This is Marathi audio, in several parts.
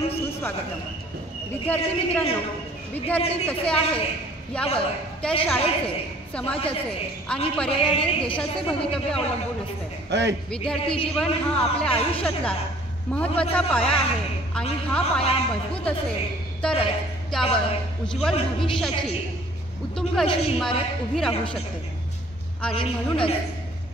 स्वागतम सुस्वागतम। विद्यार्थी मित्रांनो, विद्यार्थी कसे आहेत यावर त्या शाळेचे, समाजाचे आणि पर्यायाने देशाचे भवितव्य अवलंबून असते। विद्यार्थी जीवन हा आपल्या आयुष्यातला महत्त्वाचा पाया आहे आणि हा पाया मजबूत असेल तरच त्यावर उज्ज्वल भविष्याची उत्तुंग अशी इमारत उभी राहू शकते। आणि म्हणूनच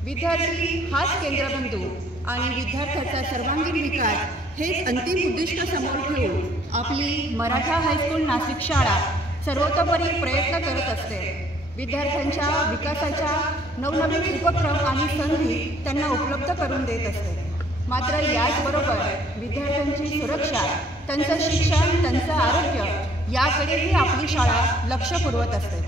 विद्यार्थी हाच केंद्रबिंदू आणि विद्यार्थ्याचा सर्वांगीण विकास हेच अंतिम उद्दिष्ट समोर ठेवून आपली मराठा हायस्कूल नाशिक शाळा सर्वतोपरी प्रयत्न करत असते। विद्यार्थ्यांच्या विकासाच्या नवनवीन उपक्रम आणि संधी त्यांना उपलब्ध करून देत असते। मात्र याचबरोबर विद्यार्थ्यांची सुरक्षा, त्यांचं शिक्षण, त्यांचं आरोग्य याकडेही आपली शाळा लक्ष पुरवत असते।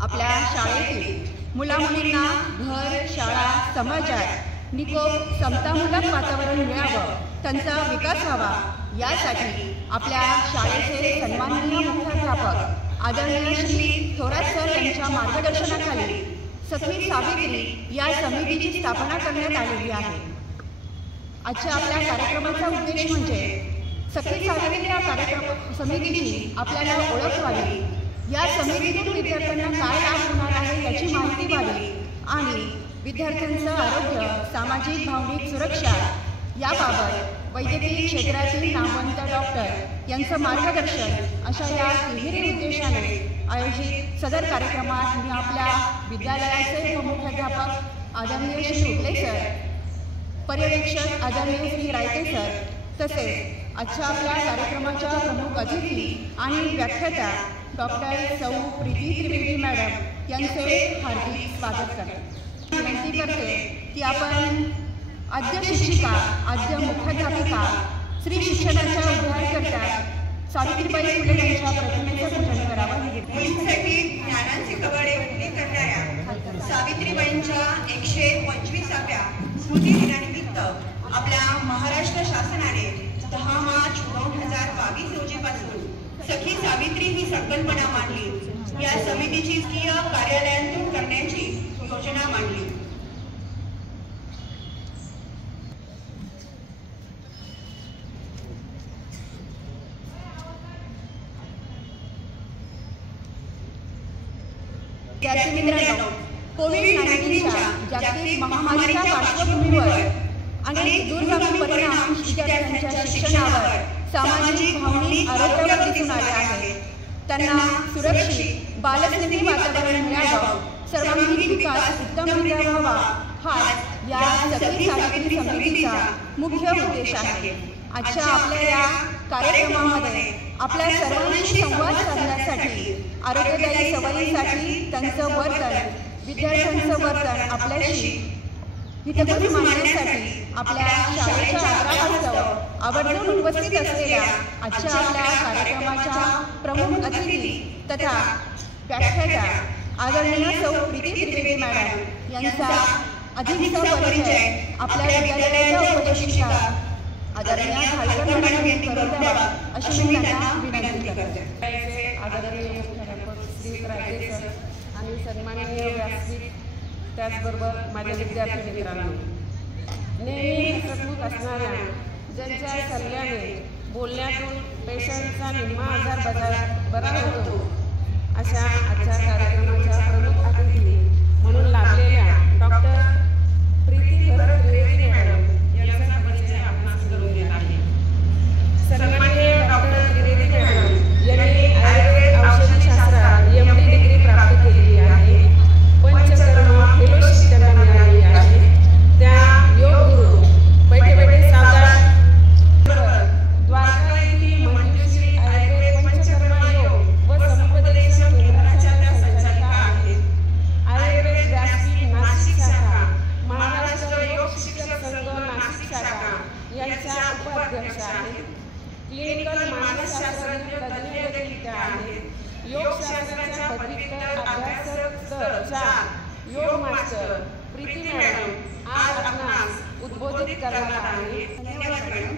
आपल्या शाळेतील मुलामुलींना घर, शाळा, समाजात निकोप समतामूलक वातावरण मिळावं, त्यांचा विकास व्हावा यासाठी आपल्या शाळेचे सन्माननीय मुख्याध्यापक आदरणीय श्री थोरात सर यांच्या मार्गदर्शनाखाली सखी सावित्री या समितीची स्थापना करण्यात आलेली आहे। आजच्या आपल्या कार्यक्रमाचा उद्देश म्हणजे सखी सावित्री या समितीची आपल्याला ओळख व्हावी, या समितीतून विद्यार्थ्यांना काय लाभ होणार आहे याची माहिती व्हावी आणि विद्यार्थ्यांचं आरोग्य, सामाजिक भावनिक सुरक्षा याबाबत वैद्यकीय क्षेत्रातील नामवंत डॉक्टर यांचं मार्गदर्शन अशा या तिन्ही उद्देशाने आयोजित सदर कार्यक्रमात मी आपल्या विद्यालयाचे उपमुख्याध्यापक आदरणीय श्री उगले सर, पर्यवेक्षक आदरणीय श्री रायते सर तसेच आजच्या आपल्या कार्यक्रमाच्या प्रमुख अतिथी आणि व्याख्याता डॉक्टर सौ प्रीती त्रिवेदी मॅडम यांचे हार्दिक स्वागत करते। विनंती करते की आपण आद्य शिक्षिका, आद्य मुख्याध्यापिका, श्री शिक्षणाच्या उद्धारकर्त्या सावित्रीबाई फुले यांच्या प्रतिमेचं पूजन करावं। मुलींसाठी ज्ञानाचे कवाडे खुले करणाऱ्या सावित्रीबाईंच्या 125व्या स्मृती दिनानिमित्त आपल्या महाराष्ट्र शासनाने 10 मार्च 2022 रोजीपासून सखी सावित्री ही संकल्पना मांडली। या समितीची कार्यालयांतून करण्याची योजना मांडली। विद्यार्थी मित्रांनो, कोविड-19च्या जागतिक महामारीच्या पार्श्वभूमीवर अनेक दूरगामी परिणाम विद्यार्थ्यांच्या शिक्षणावर, सामाजिक भावनिक आरोग्यावर दिसून आले आहेत। त्यांना सुरक्षित बालस्नेही वातावरण मिळावं, सर्वांगीण विकास उत्तमरित्या व्हावा हाच या सखी सावित्री समितीचा मुख्य उद्देश आहे। आजच्या आपल्या या कार्यक्रमामध्ये आपल्या सर्वांशी संवाद साधण्यासाठी, आरोग्यदायी सवयींसाठी त्यांचं वर्तन, विद्यार्थ्यांचं वर्तन आपल्याशी हितगुज मांडण्यासाठी आपल्या शाळेच्या आग्रहास्तव आवर्जून उपस्थित असलेल्या आजच्या आपल्या कार्यक्रमाच्या प्रमुख अतिथी तथा व्याख्याता आदरणीय सौ प्रीती त्रिवेदी मॅडम यांचा अधिकचा परिचय आपल्या विद्यालयाच्या उपदेशिका आदरणीय खालकर मॅडम यांनी करून द्यावा अशी मी त्यांना विनंती करते। आदरणीय मुख्याध्यापक श्री रायते सर आणि सन्माननीय व्यासपीठ, त्याचबरोबर माझ्या विद्यार्थी मित्रांनो, नेहमी हसतमुख असणाऱ्या, ज्यांच्या सल्ल्याने बोलण्यातून पेशंटचा निम्मा आजार बरा होतो अशा आजच्या कार्यक्रमाच्या प्रमुख अतिथी म्हणून लाभलेल्या डॉक्टर प्रीती त्रिवेदी मॅडम यांचा परिचय आपणास करून देत आहे। सन्माननीय डॉक्टर त्रिवेदी मॅडम यांनी आयुर्वेद औषधशास्त्रात MD डिग्री प्राप्त केलेली आहे। पंचकर्म फेलोशिप त्यांना मिळालेली आहे। त्या योग गुरु बैठे सावधान द्वारका येथील मंजुश्री आयुर्वेद पंचकर्म योग व समुपदेशन केंद्राच्या संचालिका आहेत। आयुर्वेद व्यासपीठ नाशिक शाखा, महाराष्ट्र योग शिक्षक संघ नाशिक शाखा यांच्या उपाध्यक्ष आहेत। क्लिनिकल मानसशास्त्रज्ञ तज्ज्ञ देखील त्या आहेत। योगशास्त्राच्या पदव्युत्तर अभ्यासक स्तर 4 योग मास्टर प्रीती मॅडम आज आपणास उद्बोधित करणार आहेत। धन्यवाद मॅडम।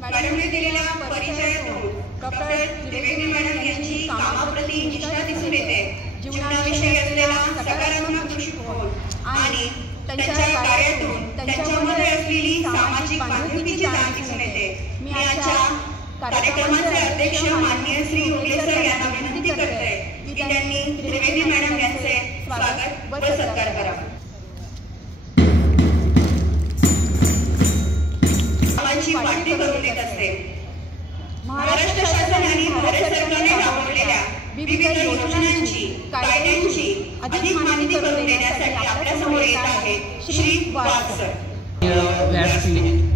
मॅडमने दिलेल्या परिचयातून डॉक्टर त्रिवेदी मॅडम यांची कामाप्रती निष्ठा दिसून येते। जीवनाविषयी असलेला सकारात्मक दृष्टिकोन आणि त्यांच्या कार्यातून त्यांच्यामध्ये असलेली सामाजिक बांधिलकीची जाण दिसून येते। मी आजच्या कार्यक्रमाचे अध्यक्ष माननीय श्री उल्ले सर यांना विनंती करते की त्यांनी त्रिवेदी मॅडम यांचे स्वागत व सत्कार करावा. आमची पाठी करून देत असते. महाराष्ट्र शासनाने भारत सरकारने राबवलेल्या विविध योजनांची कायद्यांची अधिक माहिती करून देण्यासाठी आपल्या समोर येत आहे श्री वाघ सर. व्यासपीठ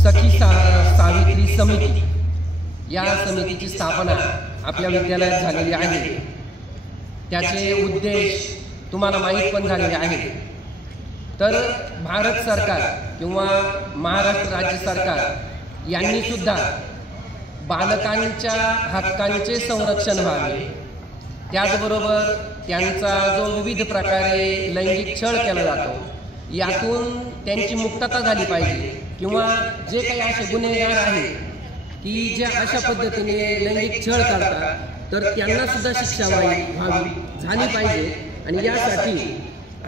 सखी सावित्री समिती या समितीची स्थापना आपल्या विद्यालयात झालेली आहे. त्याचे उद्देश तुम्हाला माहीत पण झालेले आहेत. तर भारत सरकार किंवा महाराष्ट्र राज्य सरकार यांनी सुद्धा बालकांच्या हक्कांचे संरक्षण व्हावे, त्याचबरोबर त्यांचा जो विविध प्रकारे लैंगिक छळ केला जातो यातून त्यांची मुक्तता झाली पाहिजे, किंवा जे काही असे गुन्हेगार आहेत की जे अशा पद्धतीने लैंगिक छळ करतात तर त्यांना सुद्धा शिक्षा व्हावी झाली पाहिजे. आणि यासाठी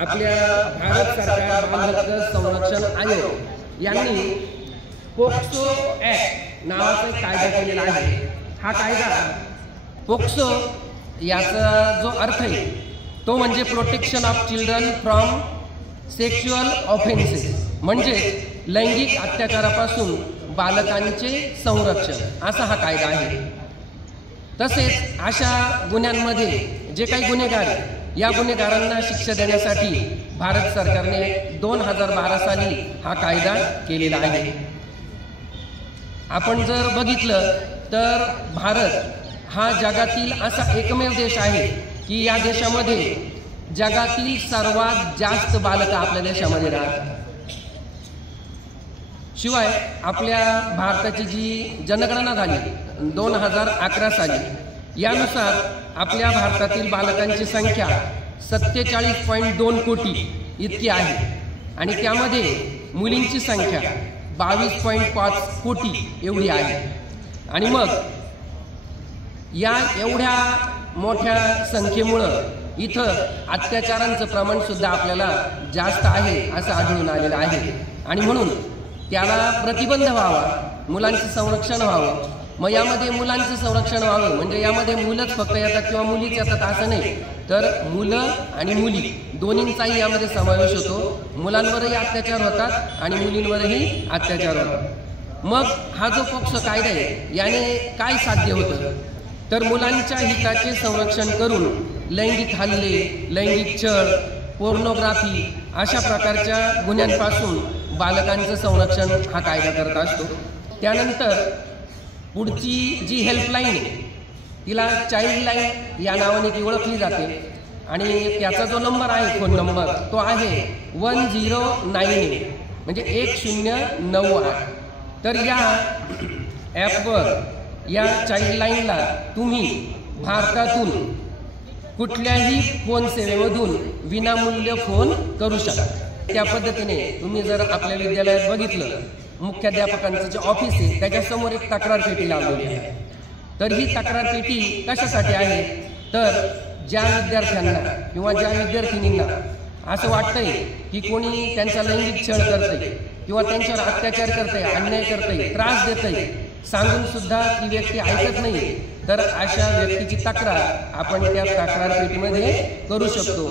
आपल्या भारत सरकार बाल हक्क संरक्षण आयोग यांनी पोक्सो ॲक्ट नावाचा एक कायदा केलेला आहे. हा कायदा पोक्सो याचा जो अर्थ आहे तो म्हणजे protection of children from sexual offences, म्हणजे लैंगिक अत्याचारापासून बालकांचे संरक्षण असा हा कायदा आहे. तसेच अशा गुन्ह्यांमध्ये जे काही गुन्हेगार या गुन्हेगारांना शिक्षा देण्यासाठी भारत सरकारने 2012 साली हा कायदा केलेला आहे. आपण जर बघितलं तर भारत हा जगातील असा एकमेव देश आहे की या देशामध्ये जगातील सर्वात जास्त बालकं आपल्या देशामध्ये राहतात. शिवाय आपल्या भारताची जी जनगणना झाली 2011 साली, यानुसार आपल्या भारतातील बालकांची संख्या 47.2 कोटी इतकी आहे आणि त्यामध्ये मुलींची संख्या 22.5 कोटी एवढी आहे. आणि मग या एवढ्या मोठ्या संख्येमुळं इथं अत्याचारांचं प्रमाण सुद्धा आपल्याला जास्त आहे असं आढळून आलेलं आहे. आणि म्हणून त्याला प्रतिबंध व्हावा, मुलांचं संरक्षण व्हावं. मग यामध्ये मुलांचं संरक्षण व्हावं म्हणजे यामध्ये मुलंच फक्त येतात किंवा मुलीच येतात असं नाही, तर मुलं आणि मुली दोन्हींचाही यामध्ये समावेश होतो. मुलांवरही अत्याचार होतात आणि मुलींवरही अत्याचार होतात. मग हा जो पोक्सो कायदा आहे याने काय साध्य होतं, तर मुलांच्या हिताचे संरक्षण करून लैंगिक हल्ले, लैंगिक छळ, पोर्नोग्राफी अशा प्रकारच्या गुन्ह्यांपासून बालकांचं संरक्षण हा कायदा करत असतो. त्यानंतर पुढची जी हेल्पलाईन आहे तिला चाइल्ड लाईन या नावाने ती ओळखली जाते आणि त्याचा जो नंबर आहे, फोन नंबर, तो आहे 1098 म्हणजे 1098. तर या ॲपवर या चाइल्ड लाईनला तुम्ही भारतातून कुठल्याही फोन सेवेमधून विनामूल्य फोन करू शकता. त्या पद्धतीने तुम्ही जर आपल्या विद्यालयात बघितलं, मुख्याध्यापकांचं जे ऑफिस आहे त्याच्यासमोर एक तक्रार पेटी लावलेली आहे. तर ही तक्रार पेटी कशासाठी आहे, तर ज्या विद्यार्थ्यांना किंवा ज्या विद्यार्थिनींना असं वाटतंय की कोणी त्यांचा लैंगिक छळ करतंय किंवा त्यांच्यावर अत्याचार करतंय, अन्याय करतंय, त्रास देतंय, सांगून सुद्धा ती व्यक्ती ऐकत नाही, तर अशा व्यक्तीची तक्रार आपण त्या तक्रार पेटीमध्ये करू शकतो.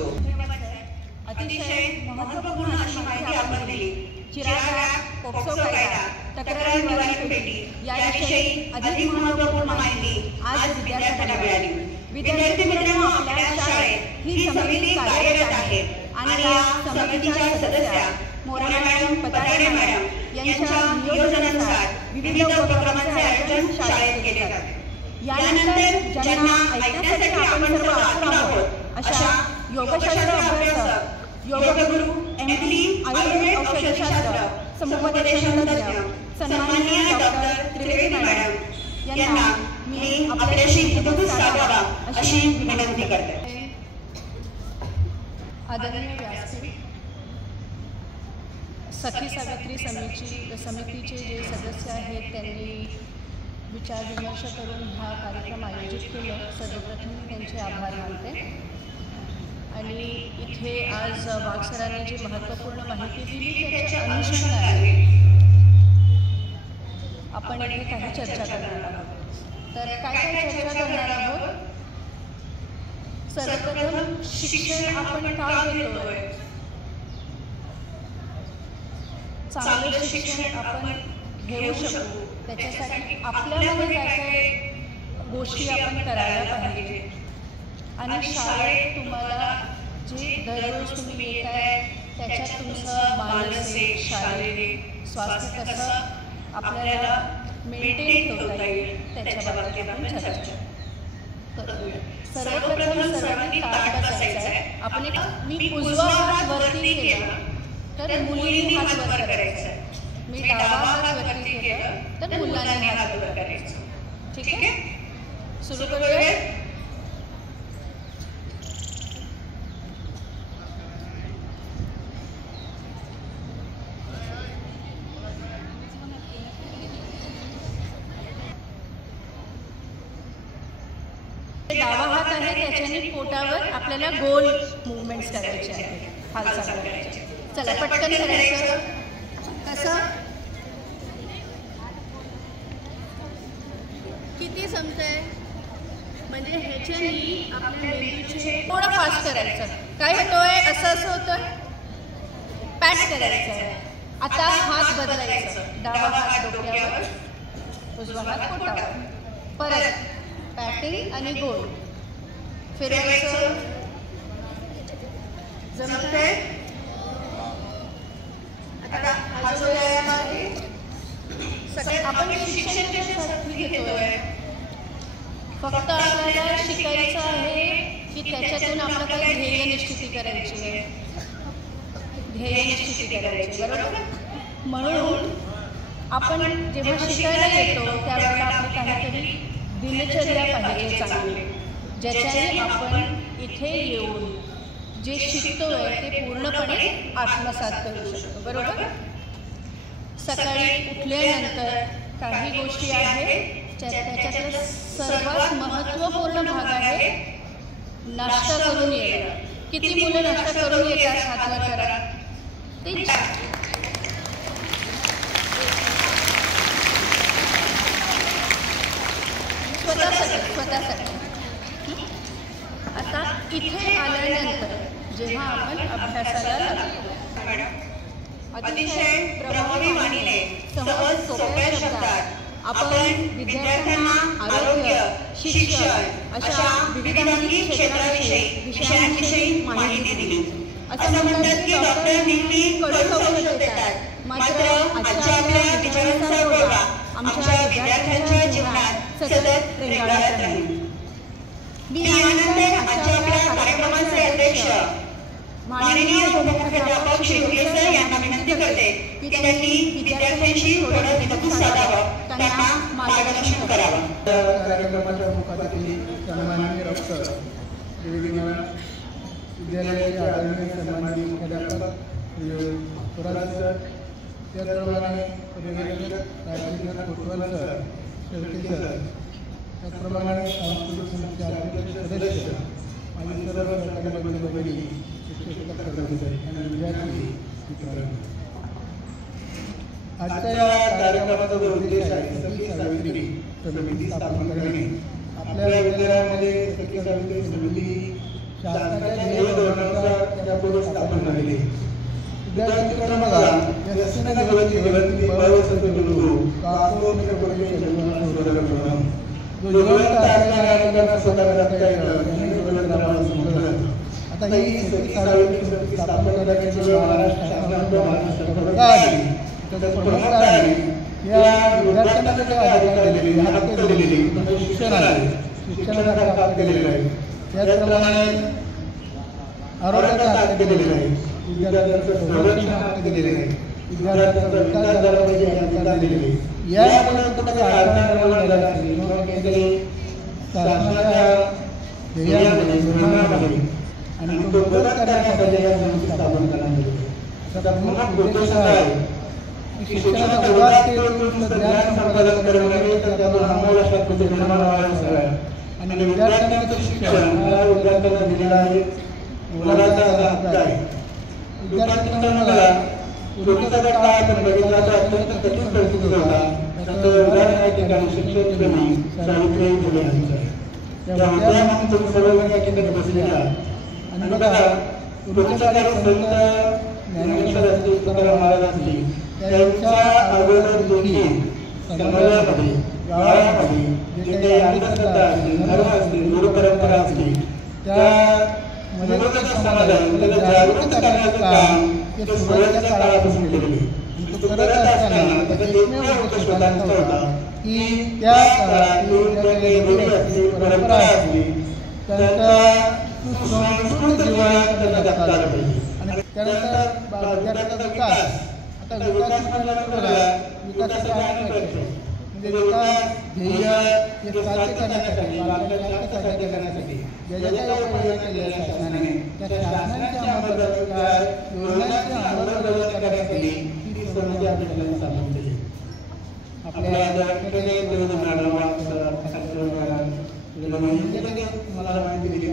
अतिशय महत्त्वपूर्ण अशी माहिती आपण दिली. चिराग पोक्सो कायदा, तक्रार निवारण पेटी याविषयी अधिक महत्त्वपूर्ण माहिती आज विद्यार्थ्यांना मिळाली. विद्यार्थी मित्रांनो, आपल्या शाळेत ही समिती कार्यरत आहे आणि या समितीच्या सदस्या मोरे मॅडम, पतारे मॅडम यांच्या नियोजनानुसार विविध उपक्रमांचे आयोजन शाळेत केले जाते. यानंतर ज्यांना ऐकण्यासाठी आपण सर्व आतुर आहोत अशा योगशास्त्र अभ्यासक, योगगुरू, MD आयुर्वेद औषधशास्त्र, समुपदेशन तज्ञ सन्माननीय डॉक्टर त्रिवेदी मॅडम यांना मी आपल्याशी हितगुज साधावा अशी विनंती करते. आदरणीय व्यासपीठ, सखी सावित्री समितीचे जे सदस्य आहेत त्यांनी विचार विमर्श करून हा कार्यक्रम आयोजित केला. सर्वप्रथम मी त्यांचे आभार मानते. आणि इथे आज वाघ सरांनी जी महत्त्वपूर्ण माहिती दिली त्याच्या अनुषंगाने आपण आपण इथे काही चर्चा करणार आहोत. तर काय काय चर्चा करणार आहोत? सर्वप्रथम शिक्षण आपण का घेतोय, चांगलं शिक्षण आपण घेऊ शकू त्याच्यासाठी आपल्यामध्ये काय काय गोष्टी आपण करायला पाहिजे. आणि शाळेत तुम्हाला जे दररोज तुम्ही येत आहे त्याच्यात तुमचं मानसिक शारीरिक स्वास्थ्य कसं आपल्याला मेंटेन ठेवता येईल त्याच्याबाबत आपण चर्चा करूया. सर्वप्रथम सर्वांनी ताठ बसायचं आहे. आपण मी उजवा हात वरती केला तर मुलींनी हात वर करायचा, मी डावा हात वरती केला तर मुलांनी हात वर करायचा. ठीक आहे, सुरू करूया. डावा हात आहे त्याच्याने पोटावर आपल्याला गोल मुवमेंट्स करायचे आहेत, हालचाल करायची. चला पटकन करायचं. कसं किती समजतंय? म्हणजे ह्याच्यानी आपल्या मेंदूचे थोडं फास्ट करायचं. काय होतोय? असं होतोय, पॅट करायचं आहे. आता हात बदलायचं, डावा हात डोक्यावर, उजवा हात पोटावर. परत पॅटिंग आणि गोल फिरवायचं. जमतंय? आता हा जो व्यायाम आहे आपण शिक्षणासाठी घेतोय. फक्त आपल्याला शिकायचं आहे की त्याच्यातून आपलं काही ध्येय निश्चिती करायची आहे, ध्येय निश्चिती करायची, बरोबर? म्हणून आपण जेव्हा शिकायला येतो त्यावेळेला आपली काहीतरी दिनचर्या पाहिजे चांगली, ज्याच्याने आपण इथे येऊन जे शिकतोय ते पूर्णपणे आत्मसात करू शकतो, बरोबर? सकाळी उठल्यानंतर काही गोष्टी आहेत त्याच्यातला सर्वात महत्त्वपूर्ण भाग आहे नाश्ता करून येणं. किती मुलं नाश्ता करून येतात? हात वर करा. ते स्वतःसाठी. आता इथे आल्यानंतर जेव्हा आपण अभ्यासाला लागतो अतिशय प्रभावी वाणीने सहज सोप्या शब्दात आपण विद्यार्थ्यांना आरोग्य, शिक्षण अशा विविध विषयांविषयी माहिती दिली. असं म्हणतात की डॉक्टर नेहमी कडक औषध देतात, मात्र आजच्या आपल्या विचारांचा रोगा आमच्या विद्यार्थ्यांच्या जीवनात सतत रेंगाळत राहील. मी आनंद आजच्या आपल्या कार्यक्रमाचे अध्यक्ष माननीय प्राध्यापक शिरोळे सर यांना विनंती करते की त्यांनी विद्यार्थ्यांशी थोडं विनोद साधावं, त्यांना मार्गदर्शन करावं. कार्यक्रमाच्या मुखातिथी सन्माननीय डॉक्टर विद्यालयाचे आदरणीय सन्माननीय मुख्याध्यापक थोरात सर, त्याचप्रमाणे राजकीय कोतवाल सर, शेळके सर, त्याचप्रमाणे सांस्कृतिक समितीचे सदस्य, माझी सर्व सरकारी बंधू शिक्षक कर्मचारी आणि विद्यार्थी मित्रांनो, आजच्या या कार्यक्रमाचा जो उद्देश आहे सखी सावित्री समिती स्थापन करणे. आपल्या विद्यालयामध्ये सखी सावित्री समिती शासनाच्या ध्येय धोरणानुसार त्यापूर्वी स्थापन झालेली. विद्यार्थी बघा यशस्वी जीवन भविष्य काको जो जिवंत असलेल्या स्वतः आता ही सखी सावित्री स्थापन करण्याची महाराष्ट्र शासनाने या विद्यार्थ्यांना जे अधिकार दिलेले हक्क दिलेले शिक्षण आहे, शिक्षणाचा हक्क दिलेला आहे. त्याचप्रमाणे आरोग्याचा हक्क दिलेला आहे, विद्यार्थ्यांचं संरक्षण हक्क दिलेले आहे, विद्यार्थ्यांचा विकास झाला पाहिजे अधिकार दिलेले आहे. यामुळे कुठे अडचण निर्माण झाला असेल किंवा काहीतरी शासनाच्या ध्येयामध्ये धोरणामध्ये आणि तो बदल करण्यासाठी या समिती स्थापन करण्यात आली. त्याचा प्रमुख उद्देश आहे शिक्षणाचा सुरुवात ज्ञान संपादन करणे, त्यातून आत्मविश्वास निर्माण व्हावा आणि विद्यार्थ्यांचं शिक्षण हा विद्यार्थ्यांना दिलेला आहे, मुलाचा हक्क आहे. विद्यार्थ्यांना पूर्वीचा काळ बघितला तर अत्यंत कठीण परिस्थिती होता. त्याचं उदाहरण ठिकाणी शिक्षकप्रमाणे सावित्रीबाई फुले यांचं त्या विद्यार्थ्यांना तुम्ही सर्वजण या केंद्रात बसलेला आणि बघा तुमच्या काळात संत ज्ञानेश्वर असतील तुकाराम महाराज असतील त्यांच्या अगोदर देखील समाजामध्ये गावामध्ये जे काही अंधश्रद्धा असतील धर्म असतील गुरुपरंपरा असतील त्या मध्ये समाजाला जागृत करण्याचं काम ते सुरुवातीच्या काळापासून केलेले आणि तो करत असताना त्याचा एकमेव उद्देश होता की त्या काळातील ज्या काही रूढी असतील परंपरा असतील त्यांचा सुसंस्कृत जीवन करण्यात आलं पाहिजे आणि त्यानंतर विद्यार्थ्याचा विकास आता विकास विकासाचा म्हणजे विकास ध्येय हे साध्य करण्यासाठी बालकांना साध्य करण्यासाठी ज्या ज्या काही उपाययोजना केल्या शासनाने त्या शासनाच्या अंमलबजावणी योजनांची अंमलबजावणी करण्यासाठी ही समिती आपल्याला साधून दिली. आपल्या मला माहिती दिली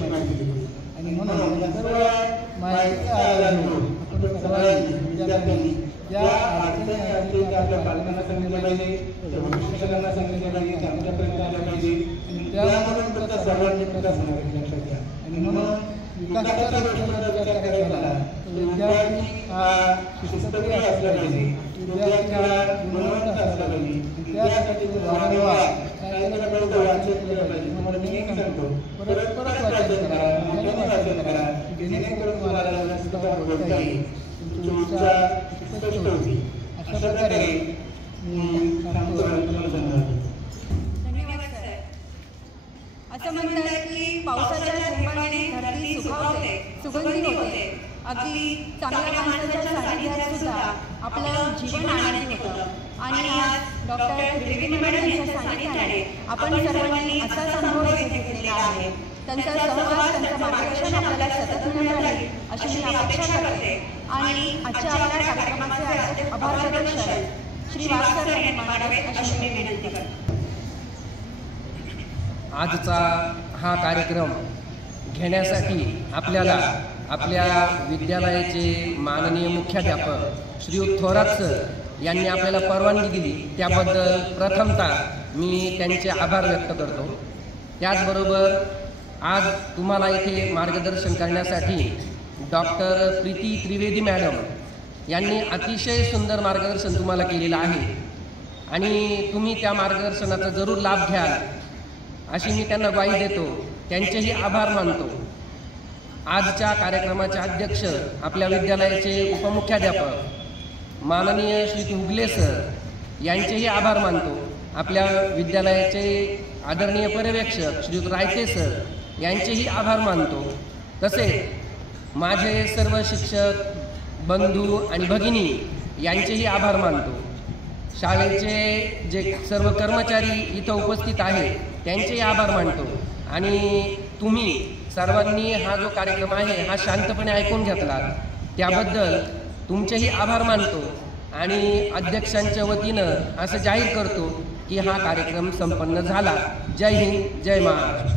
माहिती दिली आणि म्हणून सर्व माहितीचा आधार घेऊन आपण सर्वांनी विद्यार्थ्यांनी ज्या अडचणी असतील त्या आपल्या पालकांना सांगितलं पाहिजे, शिक्षकांना सांगितलं पाहिजे, समाजापर्यंत आलं पाहिजे आणि त्यामधून त्याचा सर्वांनी विकास होणार आहे. आणि म्हणून विकासाच्या दृष्टीने विचार करायचा झाला तर विद्यार्थी हा शिस्तप्रिय असला पाहिजे, विद्यार्थी हा गुणवंत असला पाहिजे. त्यासाठी वारंवार वाचन केलं पाहिजे. तुम्हाला नेहमी सांगतो परत परत वाचन करा, वाचन करा जेणेकरून तुम्हाला सुद्धा बोलता येईल, तुमची उच्चार स्पष्ट होती. अशा प्रकारे मी सांगतो. धन्यवाद सर. असं म्हणतात की पावसाच्या थेंबाने धरती सुखावते, सुगंधी होते. अगदी चांगल्या माणसाच्या सानिध्यात सुद्धा आपलं जीवन आनंदी होतं. आणि आज डॉक्टर त्रिवेदी मॅडम यांच्या सानिध्याने आपण सर्वांनी असाच अनुभव घेतलेला आहे. त्यांचा सहवास, त्यांचं मार्गदर्शन आपल्याला सतत मिळत राहील अशी मी अपेक्षा करते. आणि आजच्या आपल्या कार्यक्रमाचे आभार प्रदर्शन श्री वासकर यांनी मांडावे अशी मी विनंती करते. आजचा हा कार्यक्रम घेण्यासाठी आपल्याला आपल्या विद्यालयाचे माननीय मुख्याध्यापक श्री थोरात सर यांनी आपल्याला परवानगी दिली, त्याबद्दल प्रथमतः मी त्यांचे आभार व्यक्त करतो. त्याचबरोबर आज तुम्हाला इथे मार्गदर्शन करण्यासाठी डॉक्टर प्रीती त्रिवेदी मॅडम यांनी अतिशय सुंदर मार्गदर्शन तुम्हाला केलेलं आहे आणि तुम्ही त्या मार्गदर्शनाचा जरूर लाभ घ्याल अशी मी त्यांना ग्वाही देतो. त्यांचेही आभार मानतो. आजच्या कार्यक्रमाचे अध्यक्ष आपल्या विद्यालयाचे उपमुख्याध्यापक माननीय श्री हुगले सर यांचेही आभार मानतो. आपल्या विद्यालयाचे आदरणीय पर्यवेक्षक श्री रायते सर यांचेही आभार मानतो. तसेच माझे सर्व शिक्षक बंधू आणि भगिनी यांचेही आभार मानतो. शाळेचे जे सर्व कर्मचारी इथं उपस्थित आहेत त्यांचेही आभार मानतो. आणि तुम्ही सर्वांनी हा जो कार्यक्रम आहे हा शांतपणे ऐकून घेतला त्याबद्दल तुमचेही आभार मानतो. आणि अध्यक्षांच्या वतीनं असं जाहीर करतो की हा कार्यक्रम संपन्न झाला. जय हिंद, जय महाराष्ट्र.